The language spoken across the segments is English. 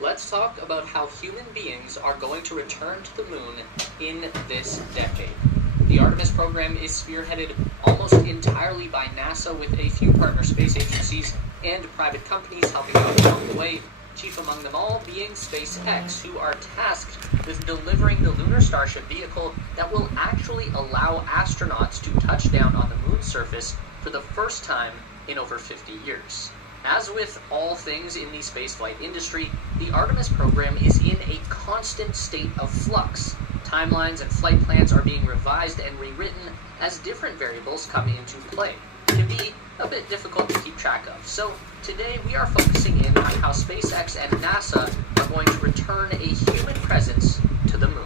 Let's talk about how human beings are going to return to the moon in this decade. The Artemis program is spearheaded almost entirely by NASA, with a few partner space agencies and private companies helping out along the way, chief among them all being SpaceX, who are tasked with delivering the lunar Starship vehicle that will actually allow astronauts to touch down on the moon's surface for the first time in over 50 years. As with all things in the spaceflight industry, the Artemis program is in a constant state of flux. Timelines and flight plans are being revised and rewritten as different variables come into play. It can be a bit difficult to keep track of. So today we are focusing in on how SpaceX and NASA are going to return a human presence to the moon.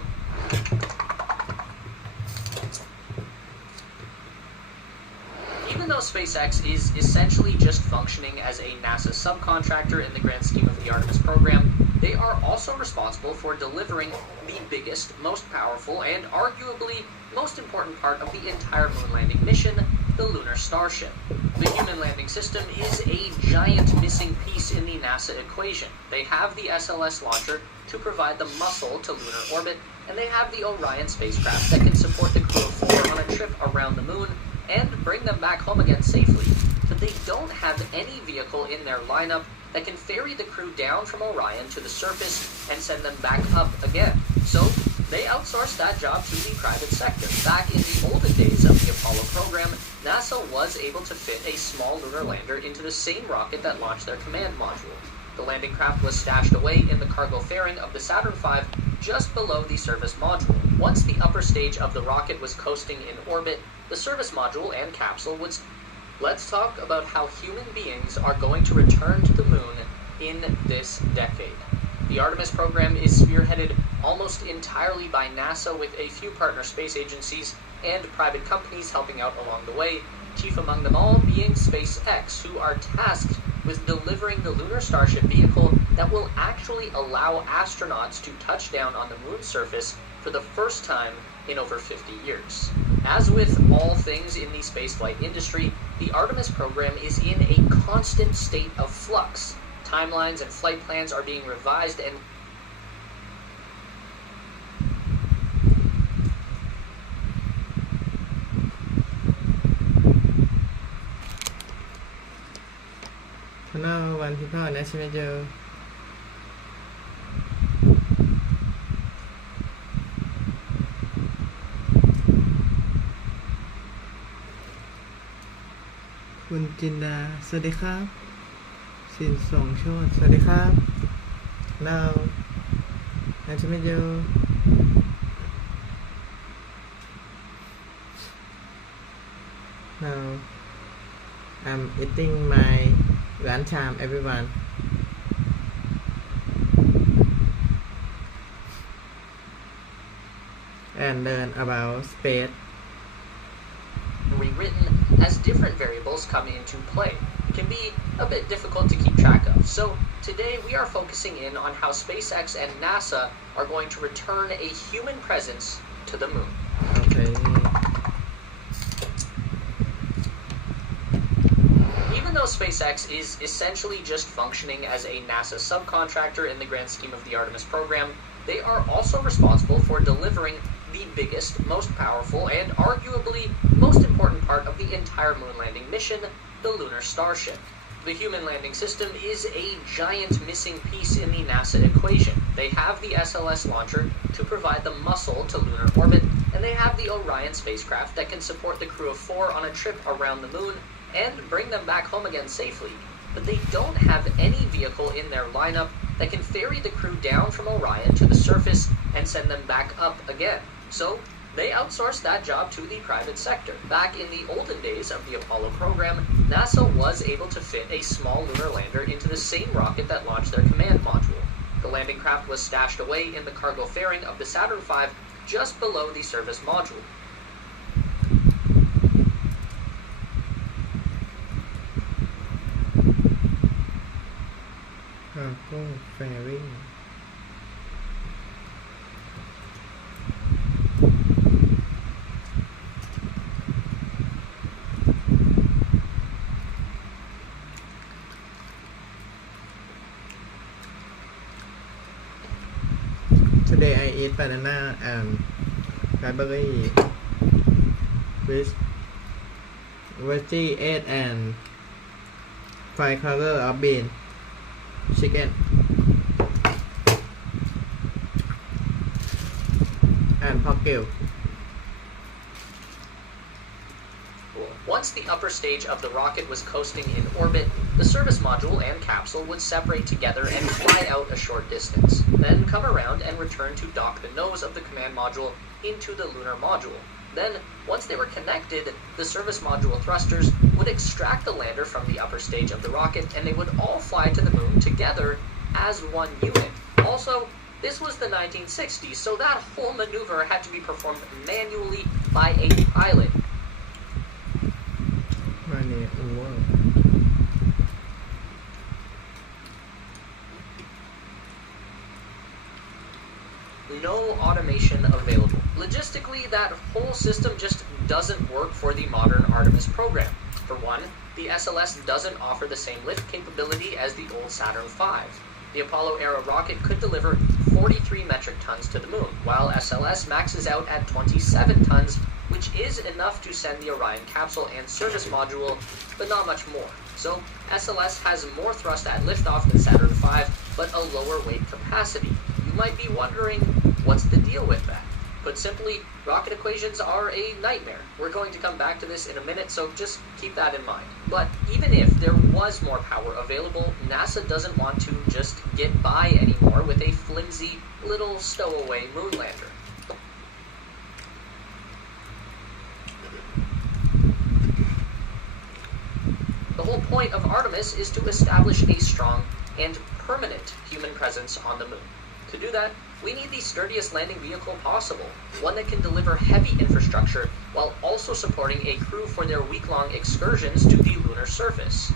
Even though SpaceX is essentially just functioning as a NASA subcontractor in the grand scheme of the Artemis program, they are also responsible for delivering the biggest, most powerful, and arguably most important part of the entire moon landing mission, the lunar Starship. The human landing system is a giant missing piece in the NASA equation. They have the SLS launcher to provide the muscle to lunar orbit, and they have the Orion spacecraft that can support the crew of 4 on a trip around the moon and bring them back home again safely. But they don't have any vehicle in their lineup that can ferry the crew down from Orion to the surface and send them back up again. So they outsourced that job to the private sector. Back in the olden days of the Apollo program, NASA was able to fit a small lunar lander into the same rocket that launched their command module. The landing craft was stashed away in the cargo fairing of the Saturn V just below the service module. Once the upper stage of the rocket was coasting in orbit, the service module and capsule would... Let's talk about how human beings are going to return to the moon in this decade. The Artemis program is spearheaded almost entirely by NASA, with a few partner space agencies and private companies helping out along the way, chief among them all being SpaceX, who are tasked with delivering the lunar Starship vehicle that will actually allow astronauts to touch down on the moon's surface for the first time in over 50 years. As with all things in the spaceflight industry, the Artemis program is in a constant state of flux. Timelines and flight plans are being revised and Hello, one people, nice to meet you. คุณจินดาสวัสดีครับสินส่งโชติสวัสดีครับ Hello, nice to meet you. Now I'm eating my lunchtime, everyone. And learn about space. Rewritten as different variables come into play. It can be a bit difficult to keep track of. So today we are focusing in on how SpaceX and NASA are going to return a human presence to the moon. Okay. Even though SpaceX is essentially just functioning as a NASA subcontractor in the grand scheme of the Artemis program, they are also responsible for delivering the biggest, most powerful, and arguably most important part of the entire moon landing mission, the lunar Starship. The human landing system is a giant missing piece in the NASA equation. They have the SLS launcher to provide the muscle to lunar orbit, and they have the Orion spacecraft that can support the crew of 4 on a trip around the moon and bring them back home again safely. But they don't have any vehicle in their lineup that can ferry the crew down from Orion to the surface and send them back up again. So they outsourced that job to the private sector. Back in the olden days of the Apollo program, NASA was able to fit a small lunar lander into the same rocket that launched their command module. The landing craft was stashed away in the cargo fairing of the Saturn V just below the service module. Cargo fairing. Today I eat banana and raspberry with veggie, egg and fried color of bean, chicken and pork grill. Once the upper stage of the rocket was coasting in orbit, the service module and capsule would separate together and fly out a short distance, then come around and return to dock the nose of the command module into the lunar module. Then, once they were connected, the service module thrusters would extract the lander from the upper stage of the rocket, and they would all fly to the moon together as one unit. Also, this was the 1960s, so that whole maneuver had to be performed manually by a pilot. No automation available. Logistically, that whole system just doesn't work for the modern Artemis program. For one, the SLS doesn't offer the same lift capability as the old Saturn V. The Apollo-era rocket could deliver 43 metric tons to the moon, while SLS maxes out at 27 tons, which is enough to send the Orion capsule and service module, but not much more. So, SLS has more thrust at liftoff than Saturn V, but a lower weight capacity. You might be wondering, what's the deal with that? Put simply, rocket equations are a nightmare. We're going to come back to this in a minute, so just keep that in mind. But even if there was more power available, NASA doesn't want to just get by anymore with a flimsy little stowaway moon lander. The whole point of Artemis is to establish a strong and permanent human presence on the moon. To do that, we need the sturdiest landing vehicle possible, one that can deliver heavy infrastructure while also supporting a crew for their week-long excursions to the lunar surface.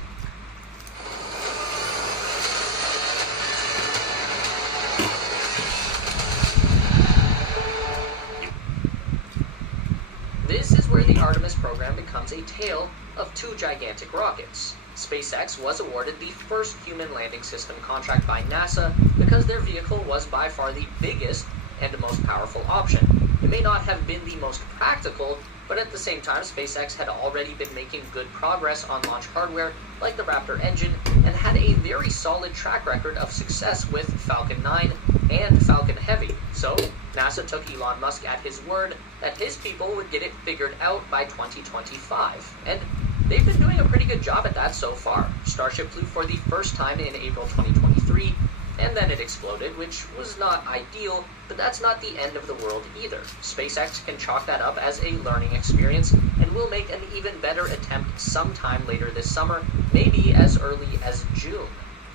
This is where the Artemis program becomes a tale of two gigantic rockets. SpaceX was awarded the first human landing system contract by NASA because their vehicle was by far the biggest and most powerful option. It may not have been the most practical, but at the same time, SpaceX had already been making good progress on launch hardware like the Raptor engine and had a very solid track record of success with Falcon 9 and Falcon Heavy. So, NASA took Elon Musk at his word that his people would get it figured out by 2025. And they've been doing a pretty good job at that so far. Starship flew for the first time in April 2023, and then it exploded, which was not ideal, but that's not the end of the world either. SpaceX can chalk that up as a learning experience, and will make an even better attempt sometime later this summer, maybe as early as June.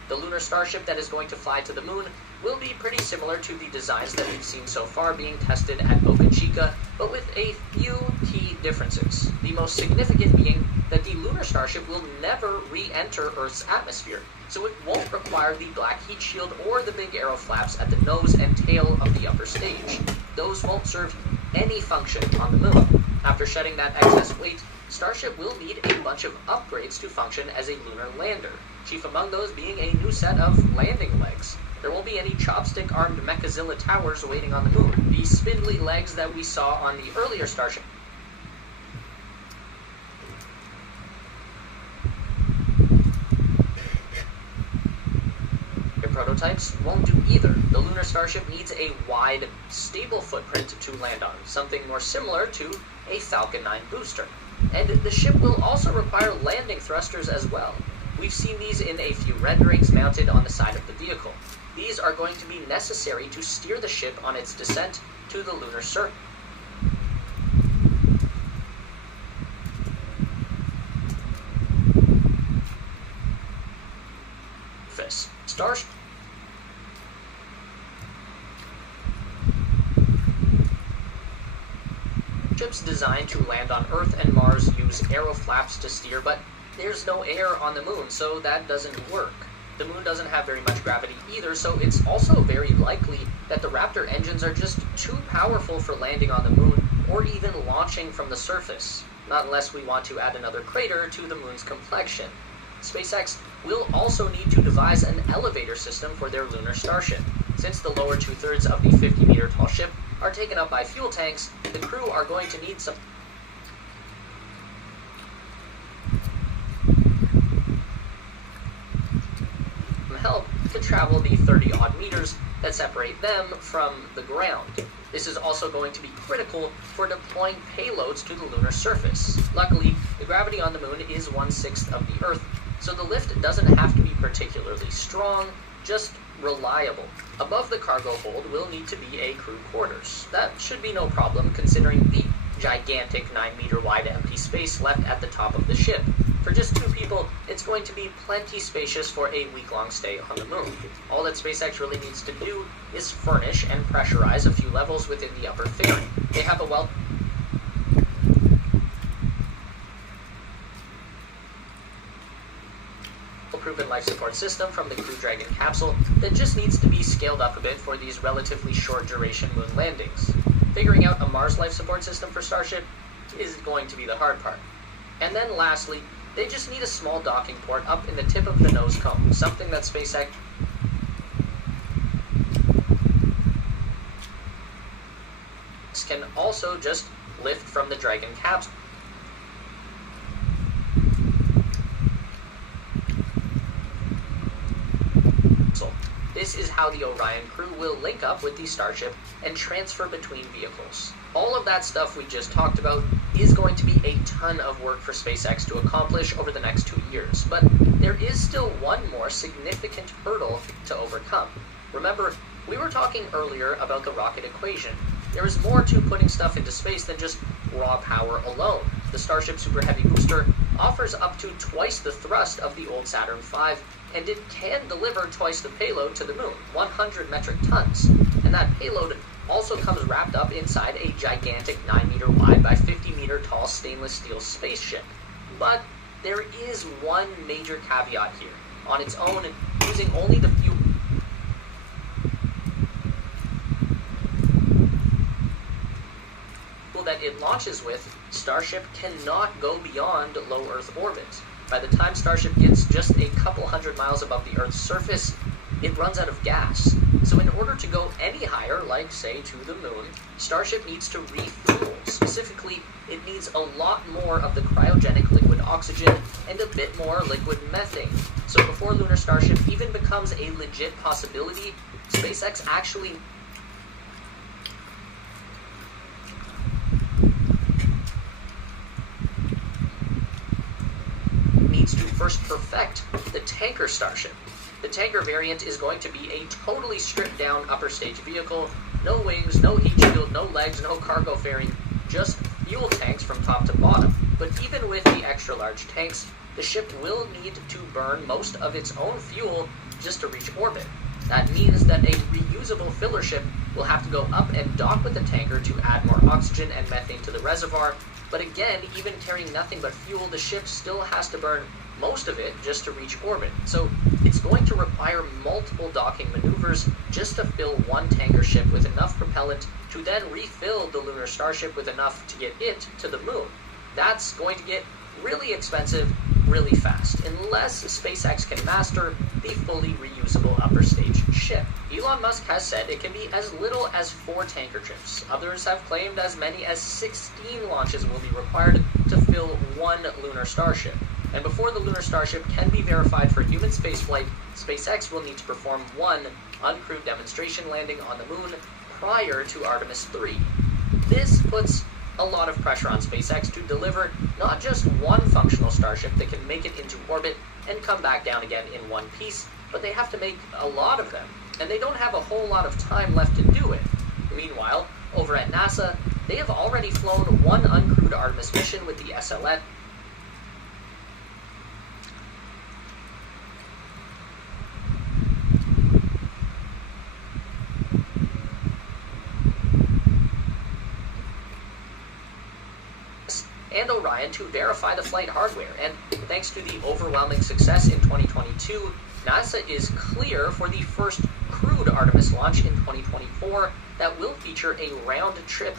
The lunar starship that is going to fly to the moon will be pretty similar to the designs that we've seen so far being tested at Boca Chica, but with a few key differences. The most significant being that the lunar starship will never re-enter Earth's atmosphere, so it won't require the black heat shield or the big aero flaps at the nose and tail of the upper stage. Those won't serve any function on the moon. After shedding that excess weight, Starship will need a bunch of upgrades to function as a lunar lander, chief among those being a new set of landing legs. There won't be any chopstick-armed Mechazilla towers waiting on the moon. The spindly legs that we saw on the earlier Starship prototypes won't do either. The lunar starship needs a wide, stable footprint to land on, something more similar to a Falcon 9 booster. And the ship will also require landing thrusters as well. We've seen these in a few renderings mounted on the side of the vehicle. These are going to be necessary to steer the ship on its descent to the lunar surface. Starships designed to land on Earth and Mars use aero flaps to steer, but there's no air on the moon, so that doesn't work. The moon doesn't have very much gravity either, so it's also very likely that the Raptor engines are just too powerful for landing on the moon or even launching from the surface, not unless we want to add another crater to the moon's complexion. SpaceX will also need to devise an elevator system for their lunar starship. Since the lower 2/3 of the 50-meter tall ship are taken up by fuel tanks, the crew are going to need some help to travel the 30-odd meters that separate them from the ground. This is also going to be critical for deploying payloads to the lunar surface. Luckily, the gravity on the moon is 1/6 of the Earth, so the lift doesn't have to be particularly strong, just reliable. Above the cargo hold will need to be a crew quarters. That should be no problem considering the gigantic 9-meter wide empty space left at the top of the ship. For just 2 people, it's going to be plenty spacious for a week-long stay on the moon. All that SpaceX really needs to do is furnish and pressurize a few levels within the upper fairing. They have a proven life support system from the Crew Dragon capsule that just needs to be scaled up a bit for these relatively short duration moon landings. Figuring out a Mars life support system for Starship is going to be the hard part. And then lastly, they just need a small docking port up in the tip of the nose cone, something that SpaceX can also just lift from the Dragon capsule. This is how the Orion crew will link up with the Starship and transfer between vehicles. All of that stuff we just talked about is going to be a ton of work for SpaceX to accomplish over the next 2 years, but there is still one more significant hurdle to overcome. Remember, we were talking earlier about the rocket equation. There is more to putting stuff into space than just raw power alone. The Starship Super Heavy booster offers up to twice the thrust of the old Saturn V, and it can deliver twice the payload to the moon, 100 metric tons. And that payload also comes wrapped up inside a gigantic 9-meter wide by 50-meter tall stainless steel spaceship. But there is one major caveat here. On its own, using only the few that it launches with, Starship cannot go beyond low Earth orbit. By the time Starship gets just a couple hundred miles above the Earth's surface, it runs out of gas. So in order to go any higher, like say to the moon, Starship needs to refuel. Specifically, it needs a lot more of the cryogenic liquid oxygen and a bit more liquid methane. So before Lunar Starship even becomes a legit possibility, SpaceX actually needs to first perfect the tanker Starship. The tanker variant is going to be a totally stripped down upper stage vehicle. No wings, no heat shield, no legs, no cargo fairing, just fuel tanks from top to bottom. But even with the extra large tanks, the ship will need to burn most of its own fuel just to reach orbit. That means that a reusable filler ship will have to go up and dock with the tanker to add more oxygen and methane to the reservoir. But again, even carrying nothing but fuel, the ship still has to burn most of it just to reach orbit. So it's going to require multiple docking maneuvers just to fill one tanker ship with enough propellant to then refill the Lunar Starship with enough to get it to the moon. That's going to get really expensive really fast, unless SpaceX can master the fully reusable upper stage ship. Elon Musk has said it can be as little as 4 tanker trips. Others have claimed as many as 16 launches will be required to fill one Lunar Starship. And before the Lunar Starship can be verified for human spaceflight, SpaceX will need to perform one uncrewed demonstration landing on the moon prior to Artemis 3. This puts a lot of pressure on SpaceX to deliver not just one functional Starship that can make it into orbit and come back down again in one piece, but they have to make a lot of them, and they don't have a whole lot of time left to do it. Meanwhile, over at NASA, they have already flown one uncrewed Artemis mission with the SLS, and Orion to verify the flight hardware, and thanks to the overwhelming success in 2022, NASA is clear for the first crewed Artemis launch in 2024 that will feature a round trip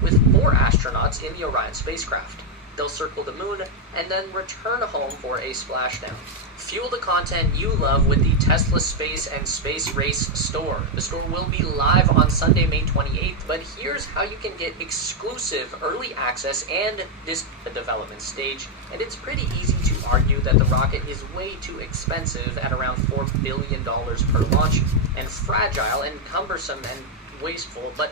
with 4 astronauts in the Orion spacecraft. they'll circle the moon, and then return home for a splashdown. Fuel the content you love with the Tesla Space and Space Race store. The store will be live on Sunday, May 28th, but here's how you can get exclusive early access and this development stage. And it's pretty easy to argue that the rocket is way too expensive at around $4 billion per launch, and fragile and cumbersome and wasteful, but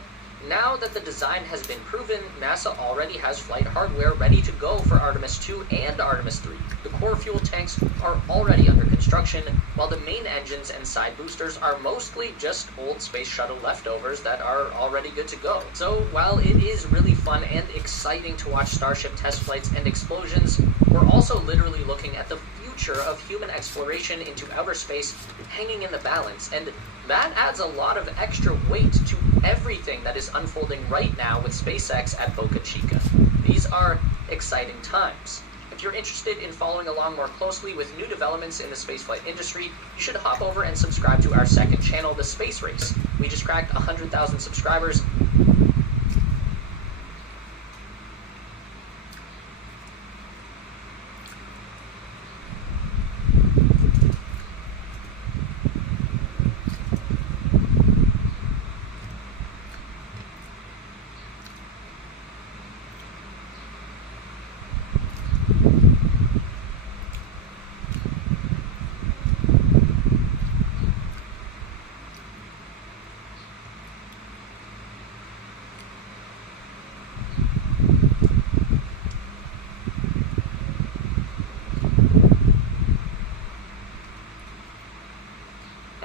now that the design has been proven, NASA already has flight hardware ready to go for Artemis 2 and Artemis 3. The core fuel tanks are already under construction, while the main engines and side boosters are mostly just old space shuttle leftovers that are already good to go. So while it is really fun and exciting to watch Starship test flights and explosions, we're also literally looking at the future of human exploration into outer space hanging in the balance, and that adds a lot of extra weight to everything that is unfolding right now with SpaceX at Boca Chica. These are exciting times. If you're interested in following along more closely with new developments in the spaceflight industry, you should hop over and subscribe to our second channel, The Space Race. We just cracked 100,000 subscribers.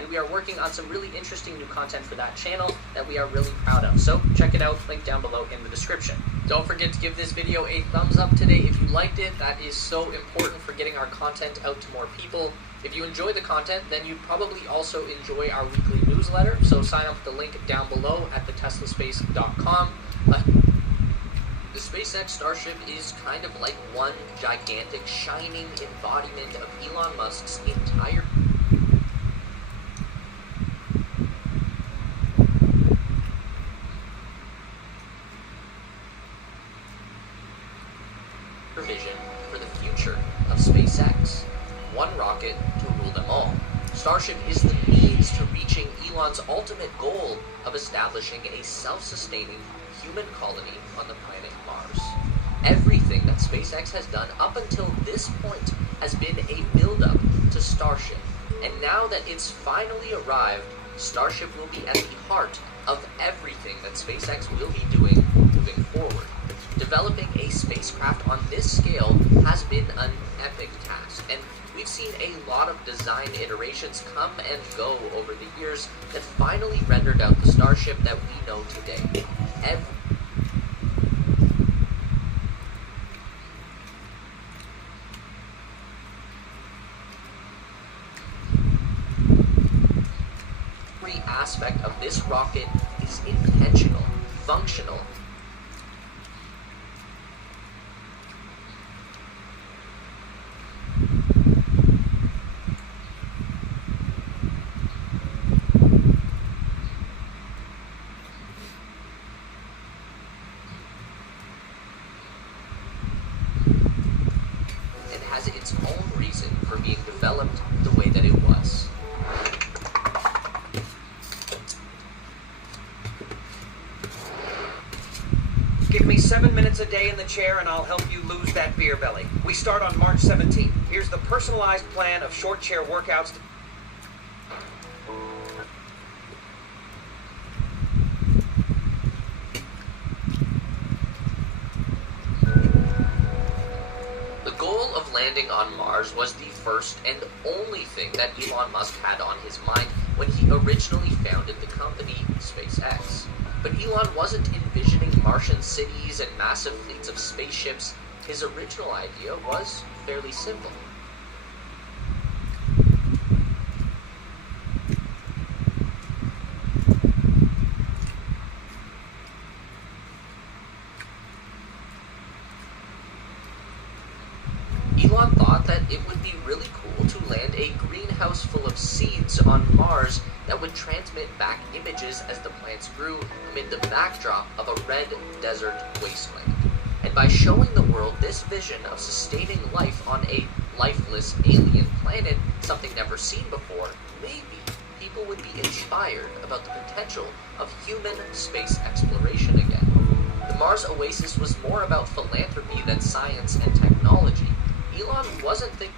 We are working on some really interesting new content for that channel that we are really proud of. So check it out, link down below in the description. Don't forget to give this video a thumbs up today if you liked it. That is so important for getting our content out to more people. If you enjoy the content, then you probably also enjoy our weekly newsletter. So sign up with the link down below at theteslaspace.com. The SpaceX Starship is kind of like one gigantic shining embodiment of Elon Musk's entire vision for the future of SpaceX. One rocket to rule them all. Starship is the means to reaching Elon's ultimate goal of establishing a self-sustaining human colony on the planet Mars. Everything that SpaceX has done up until this point has been a build-up to Starship. And now that it's finally arrived, Starship will be at the heart of everything that SpaceX will be doing moving forward. Developing a spacecraft on this scale has been an epic task, and we've seen a lot of design iterations come and go over the years that finally rendered out the Starship that we know today. Every aspect of this rocket is intentional, functional, has its own reason for being developed the way that it was. Give me 7 minutes a day in the chair and I'll help you lose that beer belly. We start on March 17th. Here's the personalized plan of short chair workouts. Landing on Mars was the first and only thing that Elon Musk had on his mind when he originally founded the company SpaceX. But Elon wasn't envisioning Martian cities and massive fleets of spaceships. His original idea was fairly simple. Elon thought that it would be really cool to land a greenhouse full of seeds on Mars that would transmit back images as the plants grew amid the backdrop of a red desert wasteland. And by showing the world this vision of sustaining life on a lifeless alien planet, something never seen before, maybe people would be inspired about the potential of human space exploration again. The Mars Oasis was more about philanthropy than science and technology. Elon wasn't thinking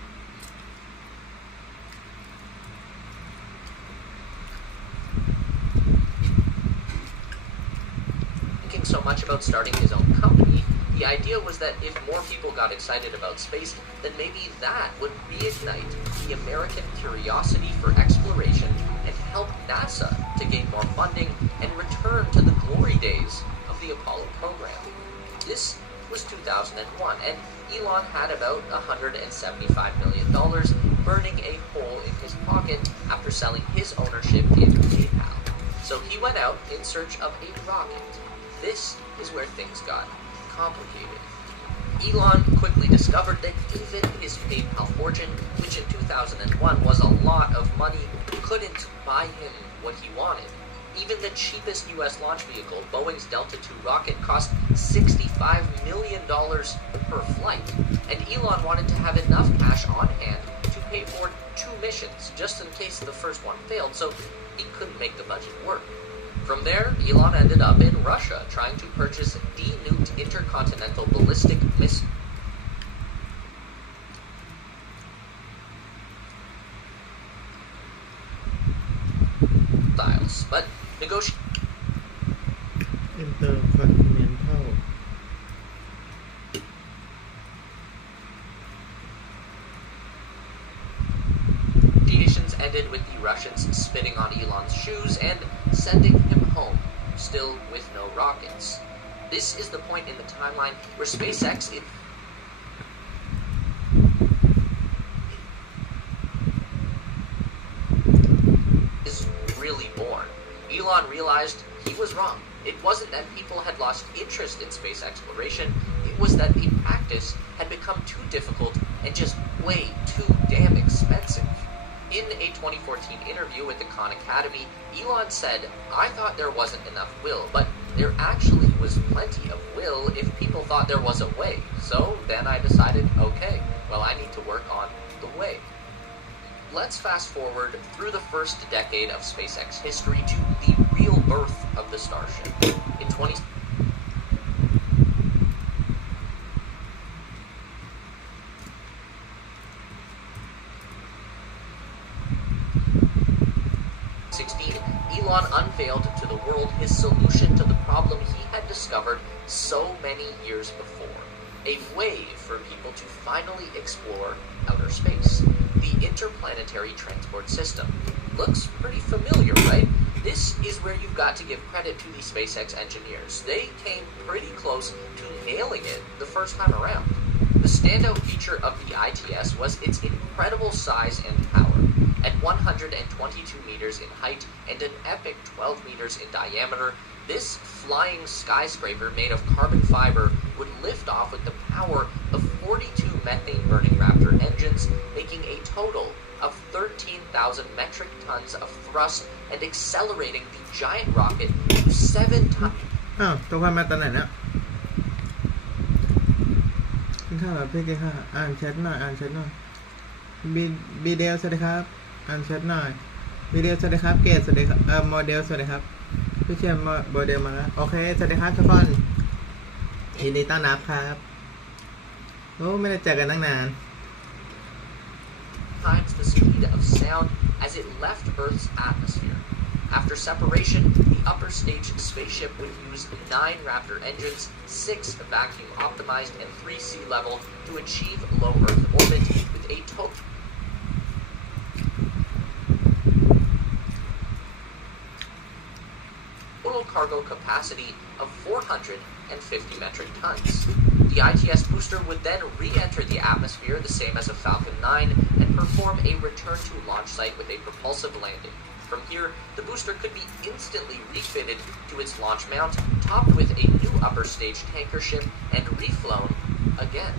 so much about starting his own company. The idea was that if more people got excited about space, then maybe that would reignite the American curiosity for exploration and help NASA to gain more funding and return to the glory days of the Apollo program. This was 2001, and Elon had about $175 million burning a hole in his pocket after selling his ownership in PayPal. So he went out in search of a rocket. This is where things got complicated. Elon quickly discovered that even his PayPal fortune, which in 2001 was a lot of money, couldn't buy him what he wanted. Even the cheapest US launch vehicle, Boeing's Delta II rocket, cost $65 million per flight, and Elon wanted to have enough cash on hand to pay for 2 missions, just in case the first one failed, so he couldn't make the budget work. From there, Elon ended up in Russia, trying to purchase denuked intercontinental ballistic missiles. But Intercontinental negotiations ended with the Russians spitting on Elon's shoes and sending him home, still with no rockets. This is the point in the timeline where SpaceX is really born. Elon realized he was wrong. It wasn't that people had lost interest in space exploration, it was that the practice had become too difficult and just way too damn expensive. In a 2014 interview with the Khan Academy, Elon said, "I thought there wasn't enough will, but there actually was plenty of will if people thought there was a way. So then I decided, okay, well, I need to work on the way." Let's fast forward through the first decade of SpaceX history to the real birth of the Starship. In 2016, Elon unveiled to the world his solution to the problem he had discovered so many years before. A way for people to finally explore outer space. The Interplanetary Transport System. Looks pretty familiar, right? This is where you've got to give credit to the SpaceX engineers. They came pretty close to nailing it the first time around. The standout feature of the ITS was its incredible size and power. At 122 meters in height and an epic 12 meters in diameter, this flying skyscraper made of carbon fiber would lift off with the power of 42 methane-burning Raptor engines, making a total of 13,000 metric tons of thrust and accelerating the giant rocket to 7 times. ตัวความมาตอนไหนนะกินข้าวแบบพี่กินข้าวอ่านแชทหน่อยบีเดลสวัสดีครับอ่านแชทหน่อยบีเดลสวัสดีครับเกตสวัสดีครับโมเดลสวัสดีครับพี่เชียร์โมเดลมาแล้วโอเคสวัสดีครับทุกคนยินดีต้อนรับครับโอ้ไม่ได้เจอกันตั้งนาน times the speed of sound as it left Earth's atmosphere. After separation, the upper stage spaceship would use 9 Raptor engines, 6 vacuum optimized, and 3 sea level to achieve low Earth orbit with a total cargo capacity of 450 metric tons. The ITS booster would then re-enter the atmosphere the same as a Falcon 9 and perform a return to launch site with a propulsive landing. From here, the booster could be instantly refitted to its launch mount, topped with a new upper stage tanker ship, and reflown again.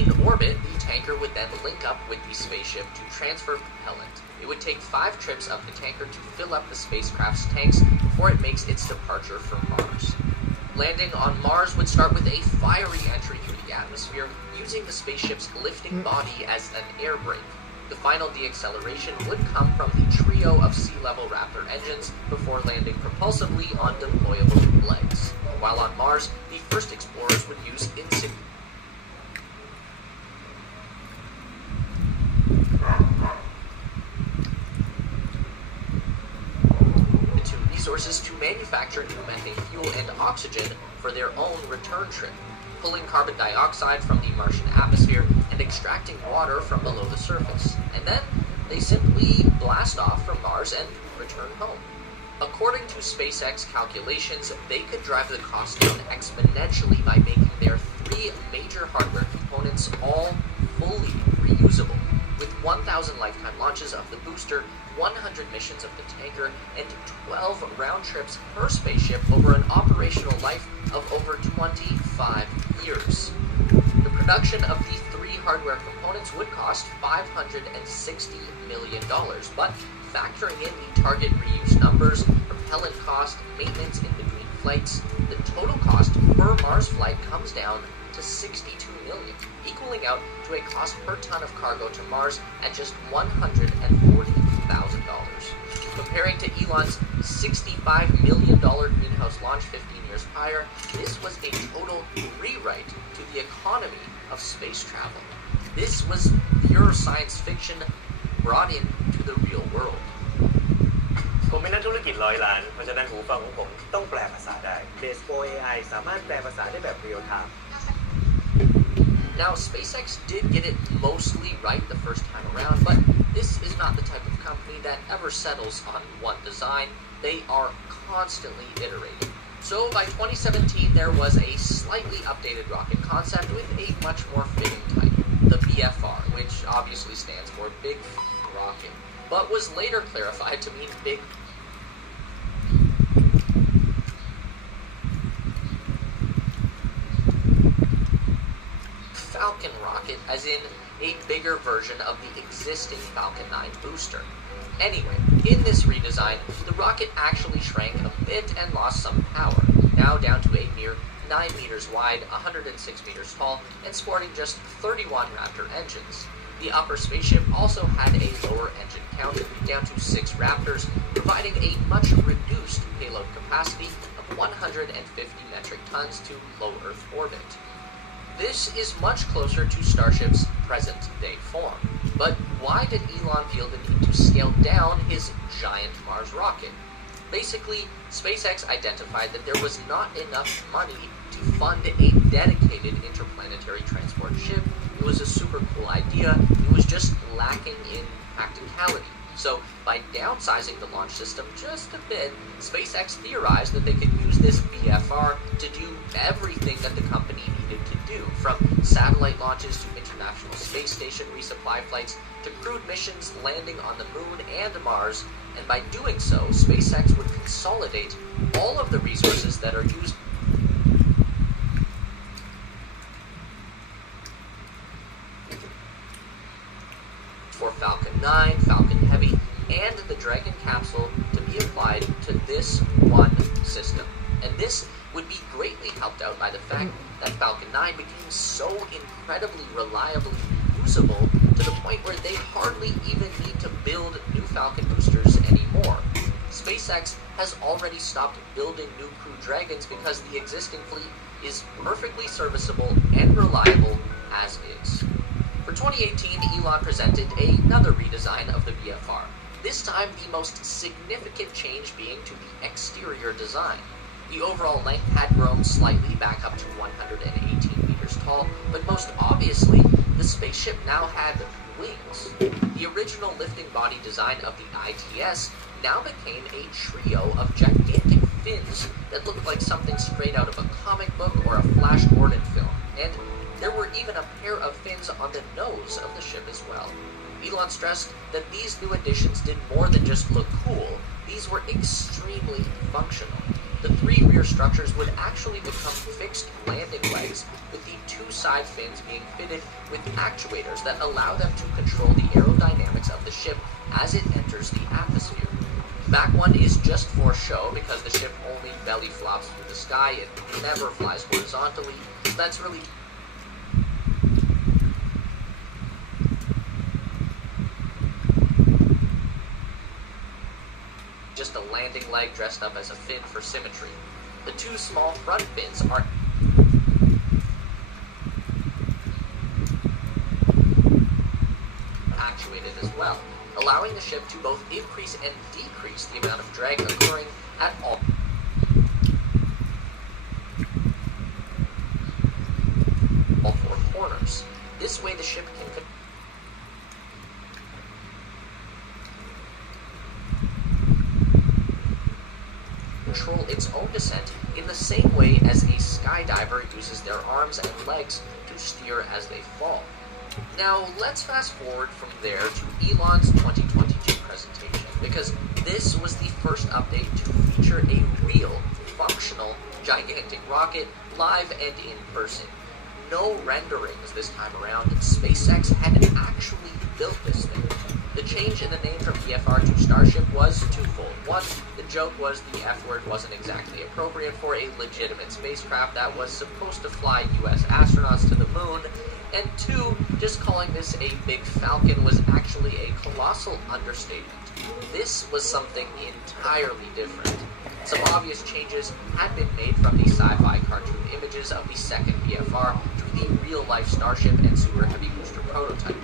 In orbit, the tanker would then link up with the spaceship to transfer propellant. It would take 5 trips of the tanker to fill up the spacecraft's tanks before it makes its departure for Mars. Landing on Mars would start with a fiery entry through the atmosphere, using the spaceship's lifting body as an air brake. The final deacceleration would come from the trio of sea-level Raptor engines before landing propulsively on deployable legs. While on Mars, the first explorers would use INVINCIBLE resources to manufacture new methane fuel and oxygen for their own return trip, pulling carbon dioxide from the Martian atmosphere and extracting water from below the surface. And then they simply blast off from Mars and return home. According to SpaceX calculations, they could drive the cost down exponentially by making their 3 major hardware components all fully reusable, with 1,000 lifetime launches of the booster, 100 missions of the tanker, and 12 round trips per spaceship over an operational life of over 25 years. The production of the 3 hardware components would cost $560 million, but factoring in the target reuse numbers, propellant cost, maintenance in between flights, the total cost per Mars flight comes down to $62 million, equaling out to a cost per ton of cargo to Mars at just $140,000. Comparing to Elon's $65 million greenhouse launch 15 years prior, this was a total rewrite to the economy of space travel. This was pure science fiction brought into the real world. ผมเป็นนักธุรกิจ100 ล้าน เพราะฉะนั้นหูฟังของผมต้องแปลภาษาได้ Base 4 AI สามารถแปลภาษาได้แบบ real time. Now, SpaceX did get it mostly right the first time around, but this is not the type of company that ever settles on one design. They are constantly iterating. So by 2017, there was a slightly updated rocket concept with a much more fitting title, the BFR, which obviously stands for Big Rocket, but was later clarified to mean Big Falcon rocket, as in a bigger version of the existing Falcon 9 booster. Anyway, in this redesign, the rocket actually shrank a bit and lost some power, now down to a mere 9 meters wide, 106 meters tall, and sporting just 31 Raptor engines. The upper spaceship also had a lower engine count, down to 6 Raptors, providing a much reduced payload capacity of 150 metric tons to low Earth orbit. This is much closer to Starship's present-day form. But why did Elon feel the need to scale down his giant Mars rocket? Basically, SpaceX identified that there was not enough money to fund a dedicated interplanetary transport ship. It was a super cool idea, it was just lacking in practicality. So, by downsizing the launch system just a bit, SpaceX theorized that they could use this BFR to do everything that the company needed to do, from satellite launches to International Space Station resupply flights to crewed missions landing on the Moon and Mars, and by doing so, SpaceX would consolidate all of the resources that are used for Falcon 9, Falcon Heavy, and the Dragon capsule to be applied to this one system. And this would be greatly helped out by the fact that Falcon 9 became so incredibly reliably usable to the point where they hardly even need to build new Falcon boosters anymore. SpaceX has already stopped building new Crew Dragons because the existing fleet is perfectly serviceable and reliable as is. For 2018, Elon presented another redesign of the BFR, this time the most significant change being to the exterior design. The overall length had grown slightly back up to 118 meters tall, but most obviously, the spaceship now had wings. The original lifting body design of the ITS now became a trio of gigantic fins that looked like something straight out of a comic book or a Flash Gordon film, and there were even a pair of fins on the nose of the ship as well. Elon stressed that these new additions did more than just look cool, these were extremely functional. The 3 rear structures would actually become fixed landing legs, with the 2 side fins being fitted with actuators that allow them to control the aerodynamics of the ship as it enters the atmosphere. back one is just for show because the ship only belly flops through the sky. It never flies horizontally. That's really just a landing leg dressed up as a fin for symmetry. The two small front fins are actuated as well, allowing the ship to both increase and decrease the amount of drag occurring at all four corners. This way the ship can control its own descent in the same way as a skydiver uses their arms and legs to steer as they fall. Now, let's fast forward from there to Elon's 2022 presentation, because this was the first update to feature a real, functional, gigantic rocket live and in person. No renderings this time around. SpaceX had actually built this thing. The change in the name from BFR to Starship was twofold. One, the joke was the F word wasn't exactly appropriate for a legitimate spacecraft that was supposed to fly US astronauts to the moon. And two, just calling this a big falcon was actually a colossal understatement. This was something entirely different. Some obvious changes had been made from the sci-fi cartoon images of the second BFR to the real-life Starship and Super Heavy booster prototype.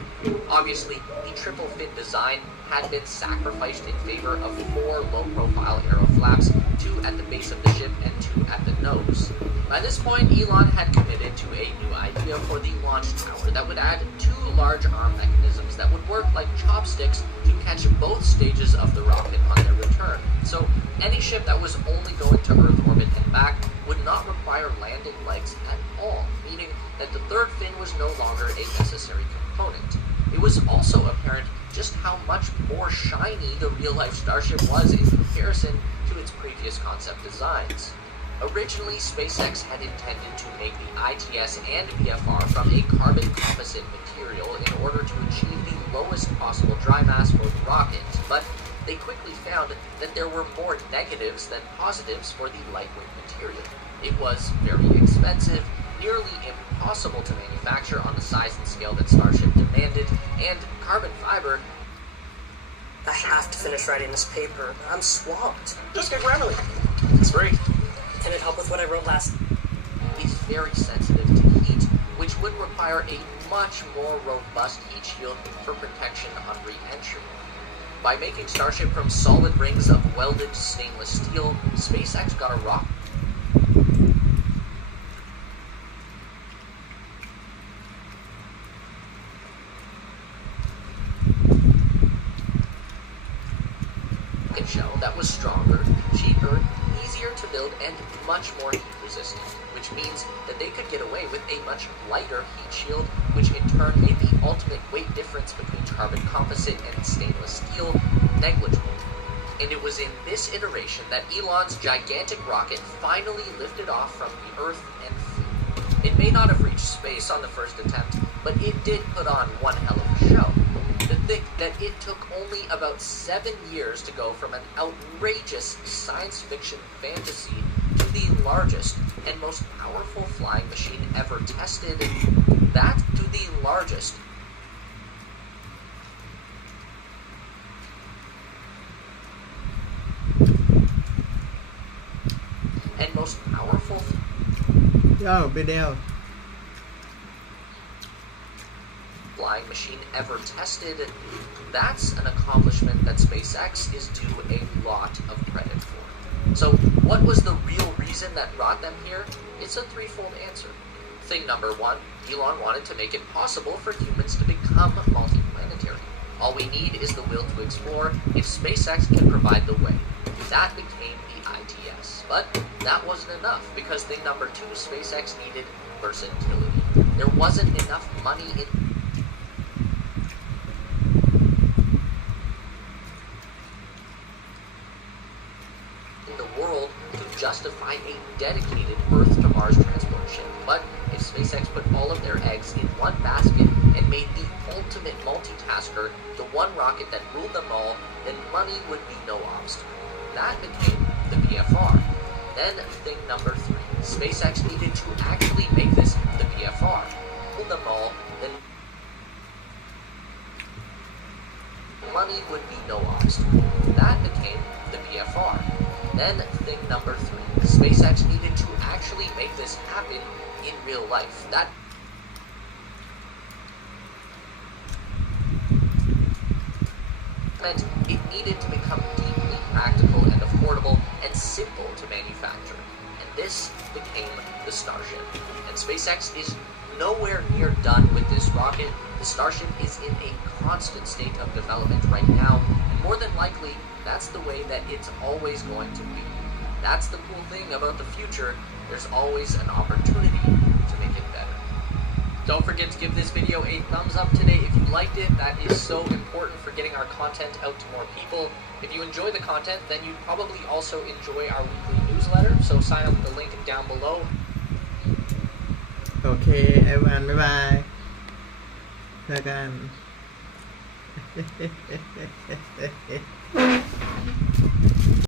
Obviously, the triple fin design had been sacrificed in favor of 4 low-profile aero flaps, 2 at the base of the ship and 2 at the nose. By this point, Elon had committed to a new idea for the launch tower that would add 2 large arm mechanisms that would work like chopsticks to catch both stages of the rocket on their return. So any ship that was only going to Earth orbit and back would not require landing legs at all, meaning that the third fin was no longer a necessary component. It was also apparent just how much more shiny the real-life Starship was in comparison to its previous concept designs. Originally, SpaceX had intended to make the ITS and BFR from a carbon composite material in order to achieve the lowest possible dry mass for the rocket, but they quickly found that there were more negatives than positives for the lightweight material. It was very expensive, nearly impossible to manufacture on the size and scale that Starship demanded, and carbon fiber. I have to finish writing this paper. I'm swamped. Just get Grammarly. It's free. Can it help with what I wrote last? Is very sensitive to heat, which would require a much more robust heat shield for protection on re-entry. By making Starship from solid rings of welded stainless steel, SpaceX got a rocket shell that was stronger, cheaper, easier to build, and much more heat resistant, which means that they could get away with a much lighter heat shield, which in turn made the ultimate weight difference between carbon composite and stainless steel negligible. And it was in this iteration that Elon's gigantic rocket finally lifted off from the Earth and flew. It may not have reached space on the first attempt, but it did put on one hell of a show. To think that it took only about 7 years to go from an outrageous science fiction fantasy to the largest and most powerful flying machine ever tested, that to the largest and most powerful flying machine ever tested, that's an accomplishment that SpaceX is due a lot of credit for. So what was the real reason that brought them here? It's a threefold answer. Thing number one, Elon wanted to make it possible for humans to become multiplanetary. All we need is the will to explore if SpaceX can provide the way. That became the ITS. But that wasn't enough, because thing number two, SpaceX needed versatility. There wasn't enough money in the world to justify a dedicated Earth to Mars transport ship. But if SpaceX put all of their eggs in one basket and made the ultimate multitask massacre, the one rocket that ruled them all, then money would be no obstacle. That became the BFR. Then thing number 3. SpaceX needed to actually make this the BFR. Ruled them all, then money would be no obstacle. That became the BFR. Then thing number 3. SpaceX needed to actually make this happen in real life. That meant it needed to become deeply practical and affordable and simple to manufacture. And this became the Starship. And SpaceX is nowhere near done with this rocket. The Starship is in a constant state of development right now, and more than likely, that's the way that it's always going to be. That's the cool thing about the future. There's always an opportunity to make it better. Don't forget to give this video a thumbs up today if you liked it. That is so important for getting our content out to more people. If you enjoy the content, then you'd probably also enjoy our weekly newsletter, so sign up with the link down below. โอเคไอ้วันบ๊ายบายเจอกัน